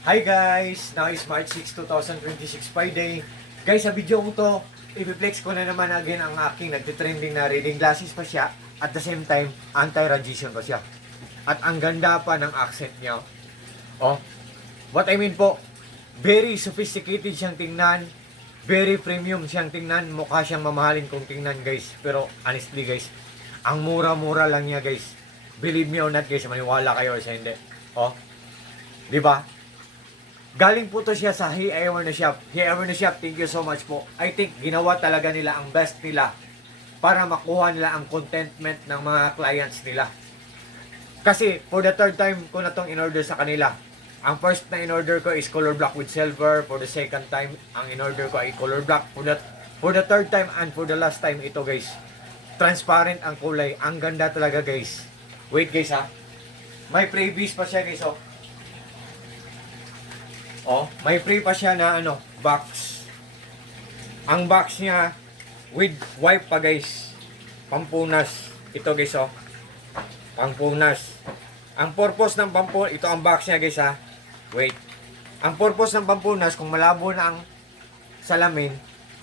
Hi guys! Now is March 6, 2026 Friday. Guys, sa video ko to, i-flex ko na naman again ang aking nagtitrending na reading glasses pa siya. At the same time, anti-radiation pa siya. At ang ganda pa ng accent niya. Oh, what I mean po, very sophisticated siyang tingnan. Very premium siyang tingnan. Mukha siyang mamahalin kung tingnan guys. Pero honestly guys, ang mura-mura lang niya guys. Believe me or not guys, maniwala kayo sa hindi. Oh, di ba? Galing po to siya sa Hey Awareness Shop. Hey Awareness Shop, thank you so much po. I think ginawa talaga nila ang best nila para makuha nila ang contentment ng mga clients nila. Kasi for the third time ko na tong in-order sa kanila. Ang first na in-order ko is color black with silver. For the second time, ang in-order ko ay color black. For the third time and for the last time, ito guys. Transparent ang kulay. Ang ganda talaga guys. Wait guys ha. May freebies pa siya guys oh. Oh, may free pa siya na box. Ang box niya with wipe pa guys. Pampunas. Ito guys oh. Pampunas. Ang purpose ng pampunas, ito ang box niya guys ha. Wait. Ang purpose ng pampunas, kung malabo na ang salamin,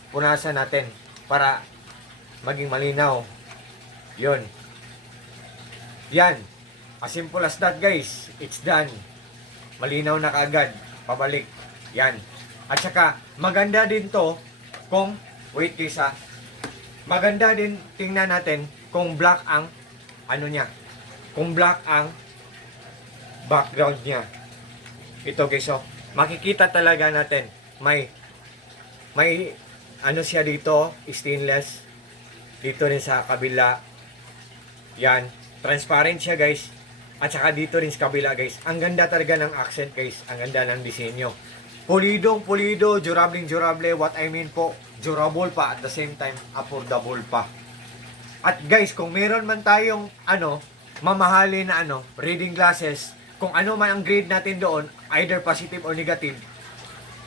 punasan natin para maging malinaw. Yun. Yan. As simple as that guys. It's done. Malinaw na kaagad. Pabalik. Yan. At saka, maganda din to kung, wait guys ha, maganda din tingnan natin kung black ang, niya, kung black ang background niya. Ito guys oh, makikita talaga natin, may siya dito, stainless, dito rin sa kabila, yan, transparent siya guys. At saka dito rin sa kabila guys. Ang ganda talaga ng accent guys. Ang ganda ng disenyo. Pulidong pulido, durable. What I mean po, durable pa at the same time affordable pa. At guys, kung meron man tayong mamahalin na reading glasses, kung ano man ang grade natin doon, either positive or negative,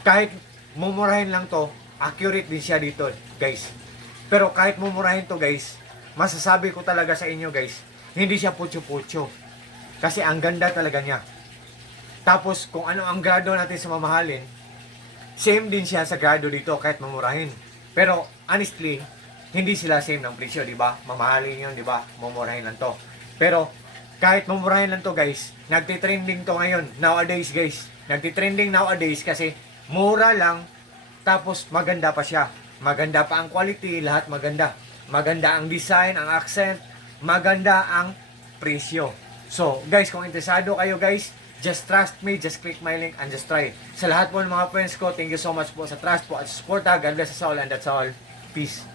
kahit mumurahin lang to, accurate din siya dito guys. Pero kahit mumurahin to guys, masasabi ko talaga sa inyo guys, hindi siya putyo-putyo. Kasi ang ganda talaga niya. Tapos, kung ano ang grado natin sa mamahalin, same din siya sa grado dito kahit mamurahin. Pero, honestly, hindi sila same ng presyo, di ba? Mamahalin yun, di ba? Mamurahin lang to. Pero, kahit mamurahin lang to, guys, nagtitrending to ngayon. Nowadays, guys. Nagtitrending nowadays kasi mura lang, tapos maganda pa siya. Maganda pa ang quality, lahat maganda. Maganda ang design, ang accent, maganda ang presyo. So, guys, kung interesado kayo, guys, just trust me, just click my link and just try. Sa lahat po ng mga friends ko, thank you so much po sa trust po at support. God bless us all and that's all. Peace.